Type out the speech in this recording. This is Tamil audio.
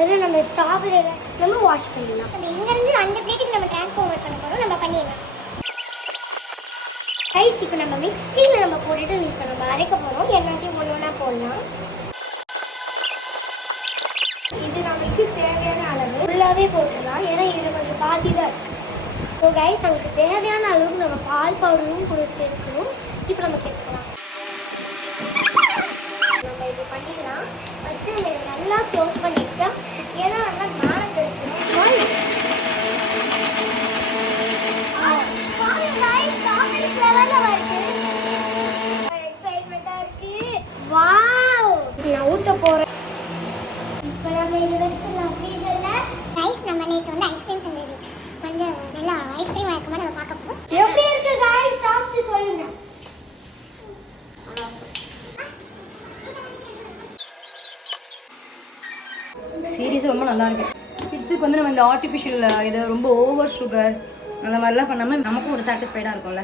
அதில் நம்ம ஸ்ட்ராபெரி நம்ம வாஷ் பண்ணிடலாம். நம்ம இங்கேருந்து அந்த பிளேட்டுக்கு நம்ம ட்ரான்ஸ்ஃபார்மர் பண்ண போகிறோம். நம்ம பண்ணிடலாம். ரைஸ் இப்போ நம்ம மிக்ஸியில் நம்ம போட்டுட்டு இப்போ நம்ம அரைக்க போகிறோம். எல்லாத்தையும் ஒன்று ஒன்றா போடலாம். இது நமக்கு தேவையான அளவு ஃபுல்லாகவே போட்டுடலாம். ஏன்னா இதில் கொஞ்சம் பாதி தான். ஸோ கைஸ் நமக்கு தேவையான அளவுக்கு நம்ம பால் பவுடரும் கூட சேர்க்கணும். இப்போ நம்ம சேர்க்கலாம். நம்ம இது பண்ணிக்கலாம். ஃபஸ்ட்டு நம்ம இதை நல்லா க்ளோஸ் பண்ணிக்கலாம். ஏன்னா நல்லா மேலே தெரிச்சிடும். எக்ஸைட்மெண்ட்டாக இருக்கு. வாவ், நான் ஊற்ற போகிறேன். இப்போ நம்ம இது வச்சிடலாம் ஃப்ரீசரில். ரைஸ் நம்ம நேற்று வந்து ஐஸ்கிரீம் செஞ்சது வந்து நல்லா ஐஸ்கிரீம் இருக்குமா நம்ம பார்க்க போகிறோம். எப்படி இருக்கு கைஸ் சாப்பிட்டு சொல்லுங்க. சீரியஸாக ரொம்ப நல்லா இருக்கு. கிட்ஸுக்கு வந்து நம்ம இந்த ஆர்டிஃபிஷியல் இது ரொம்ப ஓவர் சுகர் அந்த மாதிரிலாம் பண்ணாமல் நமக்கும் ஒரு சாட்டிஸ்ஃபைடாக இருக்கும்ல.